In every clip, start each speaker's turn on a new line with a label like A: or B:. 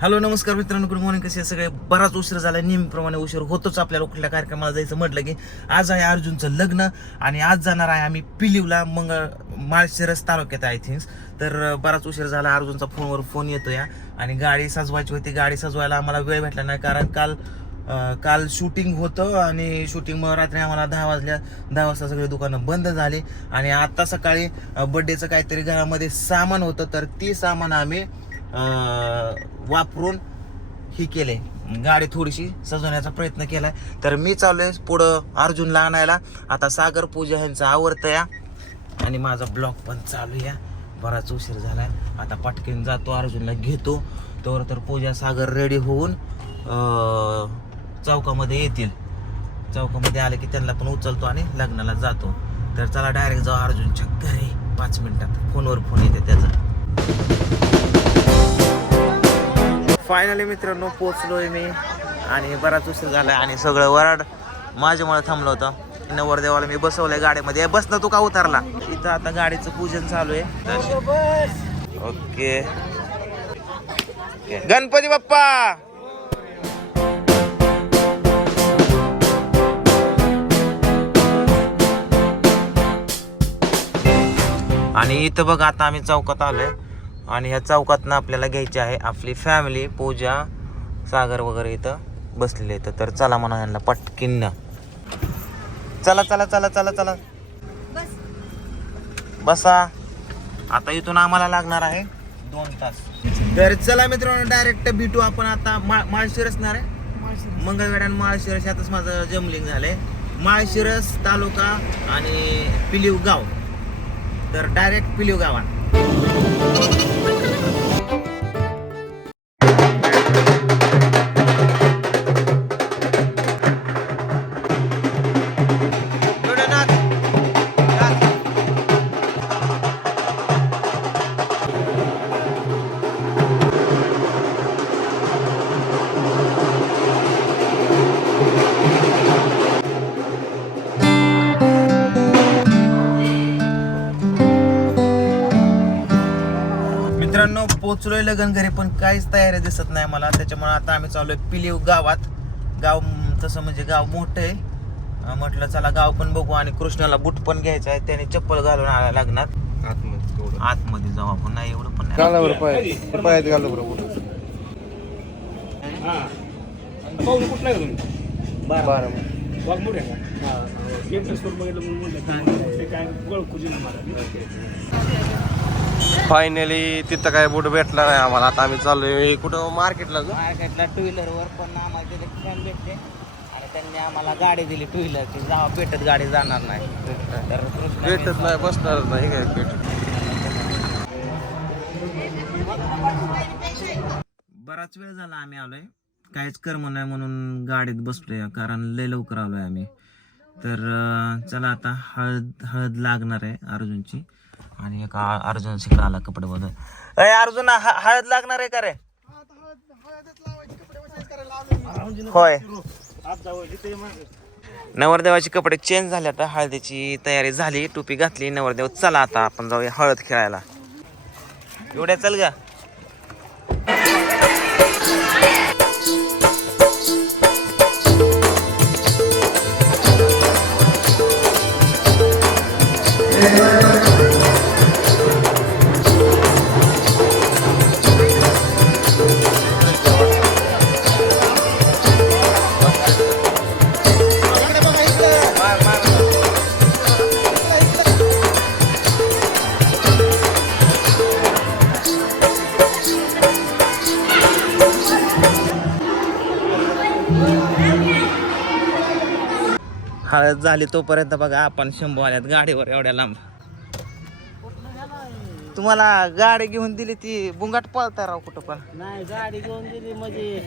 A: Hello नमस्कार मित्रांनो good morning कसे सगळे? बराच उशीर झाला नेहमीप्रमाणे उशीर होतोच आपल्याला. कुठल्या कार्यक्रमाला जायचं म्हटलं की आज आहे अर्जुनचं लग्न आणि आज जाणार आहे आम्ही पिलीवला मंगळ माळशिरस तालुक्यात आय थिंक तर बराच उशीर झाला. अर्जुनचा फोनवर फोन येतो या आणि गाडी सजवायची होती. गाडी सजवायला आम्हाला वेळ भेटला नाही कारण काल काल शूटिंग होतं आणि शूटिंगमुळे रात्री आम्हाला दहा वाजल्या दहा वाजता सगळे दुकानं बंद झाले. आणि आता सकाळी बड्डेचं काहीतरी घरामध्ये सामान होतं तर ती सामान आम्ही वापरून ही केले. गाडी थोडीशी सजवण्याचा प्रयत्न केला तर मी चाललोय पुढं अर्जुनला आणायला. आता सागर पूजा यांचं आवडतं या आणि माझा ब्लॉग पण चालू या बराच उशीर झालाय. आता पटकन जातो अर्जुनला घेतो. तोवर तर पूजा सागर रेडी होऊन चौकामध्ये येतील. चौकामध्ये आले की त्यांना पण उचलतो आणि लग्नाला जातो. तर चला डायरेक्ट जाऊ अर्जुनच्या घरी. पाच मिनिटात फोनवर फोन येते त्याचा. फायनली मित्रांनो पोचलोय मी. आणि बराच उशीर झालाय आणि सगळं वराड माझ्यामुळे थांबलं होतं. नवरदेवाला मी बसवलंय गाडीमध्ये. बस ना तू का उतरला? इथं आता गाडीचं पूजन चालू आहे. ओके. गणपती बाप्पा! आणि इथं बघ आता आम्ही चौकात आलोय. आणि ह्या चौकातनं आपल्याला घ्यायची आहे आपली फॅमिली पूजा सागर वगैरे इथं बसलेले इथं तर चला म्हणा यांना पटकिन. चला चला चला चला चला. बसा. आता इथून आम्हाला लागणार आहे दोन तास. तर चला मित्रांनो डायरेक्ट भेटू आपण आता. मा माळशिरस ना रे? मंगळवेढा आणि माळशिरस यातच माझं जमलिंग झालंय. माळशिरस तालुका आणि पिलीव गाव. तर डायरेक्ट पिलीव गावात पोचलोय लगन घरी पण काहीच तयारी दिसत नाही मला. त्याच्यामुळे आता आम्ही चाललोय पिलीव गावात. गाव तसं म्हणजे गाव मोठं आहे. म्हटलं चला गाव पण बघू आणि कृष्णाला बूट पण घ्यायचं आहे. त्याने चप्पल घालून आला लागणार आतमध्ये जाऊ आपण. नाही एवढं पण नाही.
B: पायात घाला फायनली तिथं काय बोट भेटला नाही आम्हाला. आता आम्ही चाललोय कुठं? मार्केटला ग
A: मार्केटला टू व्हीलरवर पण आम्हाला तिथे आणि त्यांनी आम्हाला गाडी दिली टू व्हीलरची जेव्हा भेटत गाडी जाणार नाही. तर कृष्णा
B: भेटत नाही बसणार नाही. काय भेट?
A: बराच वेळ झाला आम्ही आलोय. काहीच कर्म नाही म्हणून गाडीत बसलोय कारण लय लवकर आलोय आम्ही. तर चला आता हळद हळद लागणार आहे अर्जुनची. आणि एक अर्जुन शिकला आला कपडे बदल. अय अर्जुन ह- हळद लागणार आहे का रे? होय. नवरदेवाचे कपडे चेंज झाले आता. हळदीची तयारी झाली टोपी घातली. नवरदेव चला आता आपण जाऊया हळद खेळायला. एवढ्या चल गा. हळद झाली तोपर्यंत बघा आपण शंभू आल्यात गाडीवर एवढ्या लांब. तुम्हाला गाडी घेऊन दिली ती बुंगाट पळता राव कुठं पण.
C: नाही गाडी घेऊन दिली म्हणजे.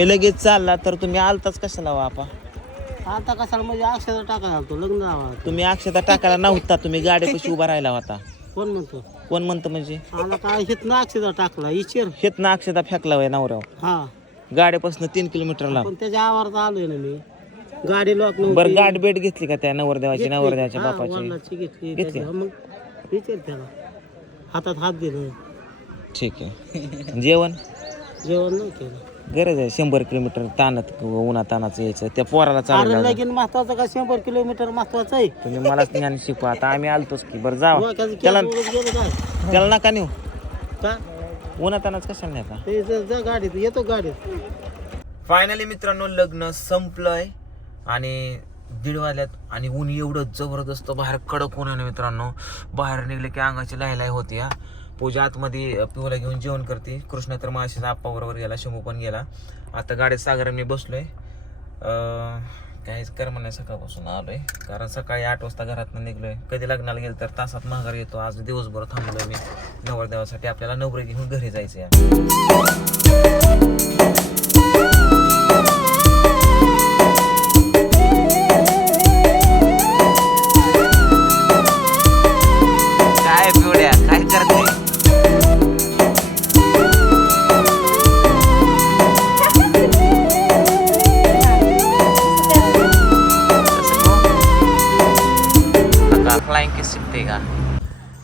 A: तुम्ही लगेच चालला तर तुम्ही आलताच कशाला वापा
C: आता कशाला म्हणजे अक्षर टाकायला आलतो लग्न लावा
A: तुम्ही अक्षता टाकायला नव्हता तुम्ही गाडीपाशी उभा राहिला होता.
C: कोण म्हणतो?
A: कोण म्हणतं म्हणजे?
C: आला काय अक्षर टाकला इचेर?
A: हेत ना अक्षता फेकला वय नवऱ्यावर.
C: हा.
A: गाडीपासून तीन किलोमीटर लांब.
C: पण त्याच्या आवारात आलोय ना मी. गाडी लॉक नव्हती.
A: बरं गाठ भेट घेतली का त्या नवरदेवाची
C: घेतली.
A: नवरदेवाच्या
C: हा,
A: बापाची?
C: वडिलांची घेतली
A: घेतली?
C: त्याच्या- मग विचार त्याला. हातात हात दिलं.
A: ठीक आहे. जेवण?
C: जेवण नाही केलं
A: गरज आहे शंभर किलोमीटर ताणत उन्हा तानाचं यायचं त्या पोराला चालू
C: अरे लगीन महत्वाचं का शंभर किलोमीटर महत्वाचं आहे?
A: तुम्ही मला ज्ञान शिकवा. आता आम्ही आलतोच की बरं जावा. त्याला
C: उडून गेलं काय?
A: त्याला नका नेऊ.
C: का?
A: उन्हा तानाच कशाला नाही का
C: ते जा- जा गाडीत येतो गाडीत.
A: फायनली मित्रांनो लग्न संपलंय आणि दीड वाजल्यात आणि ऊन एवढं जबरदस्त बाहेर कडक ऊन आहे ना मित्रांनो. बाहेर निघले की अंगाची लायलाय होती हा. पूजा आतमध्ये पिऊला घेऊन जेवण करते. कृष्ण तर माशाचा आप्पा बरोबर गेला शंभू पण गेला. आता गाडीत सागर मी बसलोय. काहीच कर नाही सकाळपासून आलोय. कारण सकाळी आठ वाजता घरातनं निघलोय. कधी लग्नाला गेलं तर तासात महागर येतो. आज दिवसभर थांबलोय मी. नवरदेवासाठी आपल्याला नवरी घेऊन घरी जायचं आहे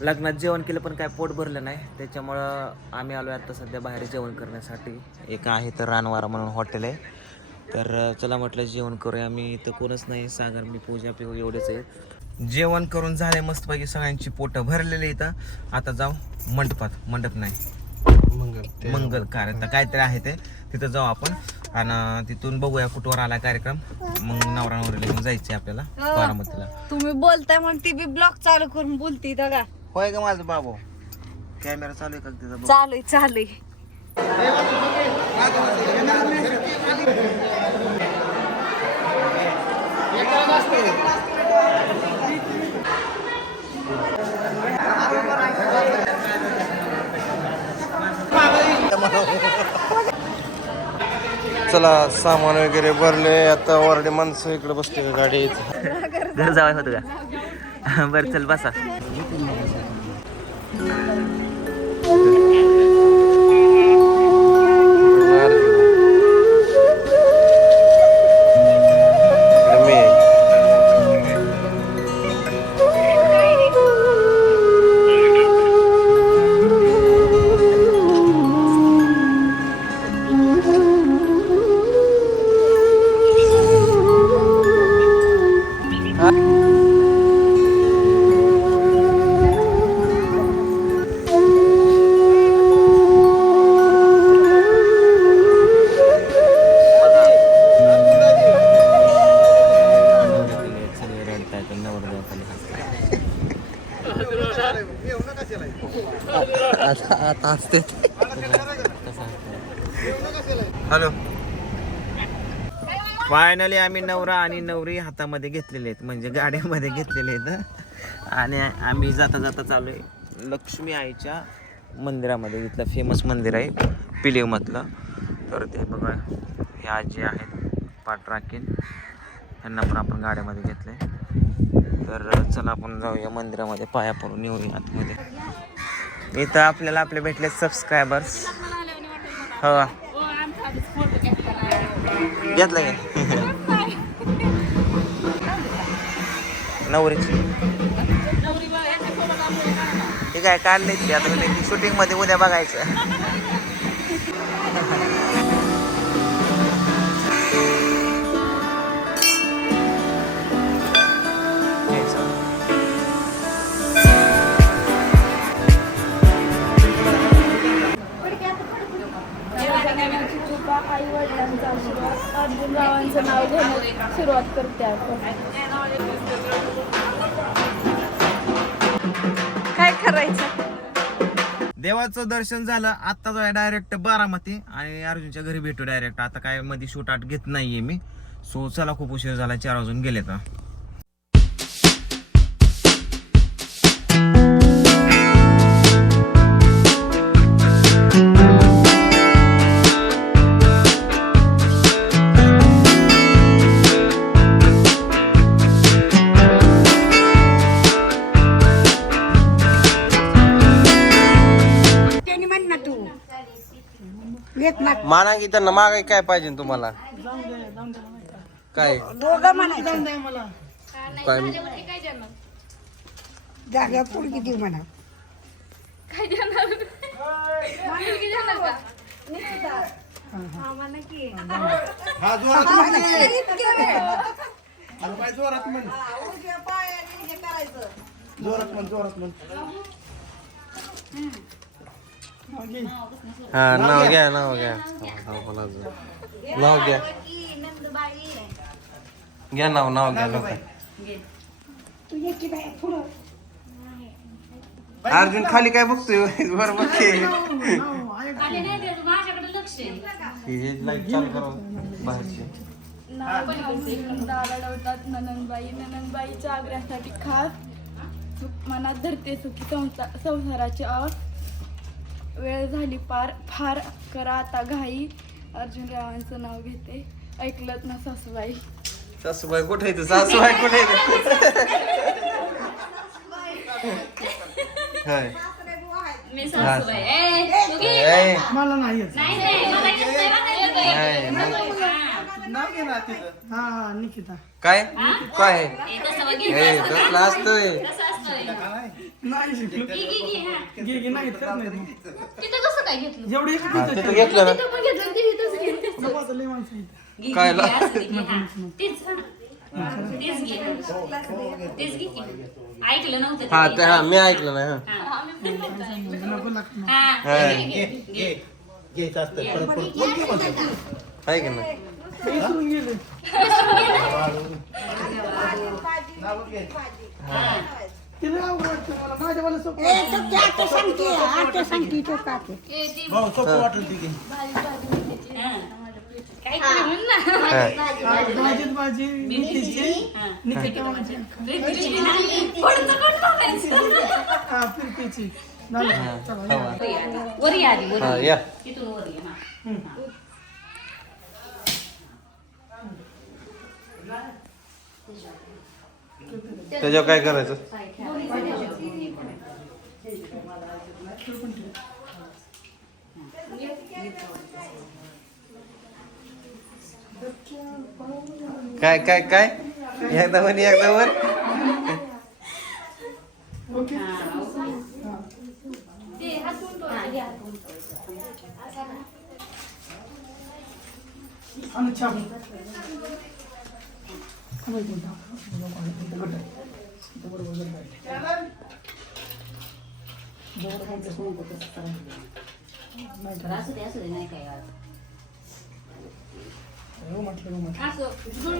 A: लग्नात जेवण केलं पण काय पोट भरलं नाही. त्याच्यामुळं आम्ही आलो आता सध्या बाहेर जेवण करण्यासाठी. एक आहे तर रानवारा म्हणून हॉटेल आहे. तर चला म्हटलं जेवण करूया. आम्ही इथं कोणच नाही सागर मी पूजा पिऊ एवढेच आहेत. जेवण करून झाले मस्तपैकी सगळ्यांची पोटं भरलेली इथं. आता जाऊ मंडपात. मंडप नाही. मंगल. कार्य. तर काहीतरी आहे ते. तिथं जाऊ आपण. आणि तिथून बघूया कुठवर आला कार्यक्रम. मग नवरा नवरीला घेऊन जायचे आपल्याला. बारामतीला.
D: तुम्ही बोलताय म्हणून ती बी ब्लॉक चालू करून बोलती का?
A: होय का माझं बाबू. कॅमेरा चालू आहे का तिथं बघ.
D: चालू चालू
B: चला सामान वगैरे भरले. आता वरडे माणसं इकडे बसले गाडीत?
A: घर जावं होतं का? बरं चल बसा. हॅलो. फायनली आम्ही नवरा आणि नवरी हातामध्ये घेतलेले आहेत. म्हणजे गाड्यामध्ये घेतलेले आहेत. आणि आम्ही जाता जाता चालू आहे. लक्ष्मी आईच्या मंदिरामध्ये इथलं फेमस मंदिर आहे पिलेवमधलं तर ते बघा हे आजी आहेत पाठराखीन यांना पण आपण गाड्यामध्ये घेतले तर चला आपण जाऊया मंदिरामध्ये पाया पडून येऊया आतमध्ये. इथं आपल्याला आपले भेटले सबस्क्रायबर्स हो. घेतलं की? नवरीची. ठीक काय काढले ते? आता म्हणजे शूटिंगमध्ये उद्या बघायचं.
E: आई वडिलांचा आशीर्वाद अर्जुनरावांचं नाव घेण्यास सुरुवात करते आपण.
D: काय करायचं?
A: देवाचं दर्शन झालं आता जो आहे डायरेक्ट बारामती आणि अर्जुनच्या घरी भेटू डायरेक्ट आता काय मध्ये शूट आट घेत नाहीये मी. सो चला खूप उशीर झाला चार वाजून गेले तर
B: माना की त्यांना मागाय काय पाहिजे तुम्हाला? काय? काय?
F: जागा पोरगी देऊ म्हणा.
D: हा म्हणा.
B: हा नाव घ्या नाव घ्या. नाव घ्या. घ्या नाव नाव घ्या लोक अर्जुन खाली काय बघतोय? वर बघते हे
E: लाइट ननंदबाई ननंदबाईच्या आग्र्यासाठी खास सुख मनात धरते सुखी संसार संसाराची अस वेळ झाली पार फार करा आता घाई. अर्जुन रावांचं नाव घेते. ऐकलत ना सासूबाई?
B: सासूबाई कुठे येते सासूबाई कुठे येते.
C: मला नाही. नाव घे ना तिथं. हा हा निकिता
B: काय काय ए, कसला असतोय
C: नाही शिकलो घे घे नाही करत नाही मग.
E: तिथं कसं काय घेतलं
C: जेवढे एक
B: हा, तिथं घेतलं ना
E: पण घेतलं ते इथंच घेतलं
C: जपाचं लय माणसं आहेत.
B: काय ला
G: ऐकलं नव्हतं
B: हा ते हा मी ऐकलं नाही हा
C: नको लागतं ना.
B: हा.
C: घ्यायचं असतं परत परत मग घे म्हणतात.
B: आहे का नाही
C: विसरून गेले. तिला वाटतं मला. माझ्यावाला सोपं वाटतं.
F: आता सांगते आता सांगते तो काके.
C: भाऊ, सोपं वाटलं ती.
B: हा.
C: आज भाजीत भाजी निकितीची निकिता माझी हा फिरतीची. चला, या.
G: वरी आली वरी
B: हा या.
G: तिथून वर ये, हा.
B: त्याच्यावर काय करायचं? काय काय काय? एकदा वर एकदा वर
C: आणि
G: नाही काय
C: म्हटलं
G: असं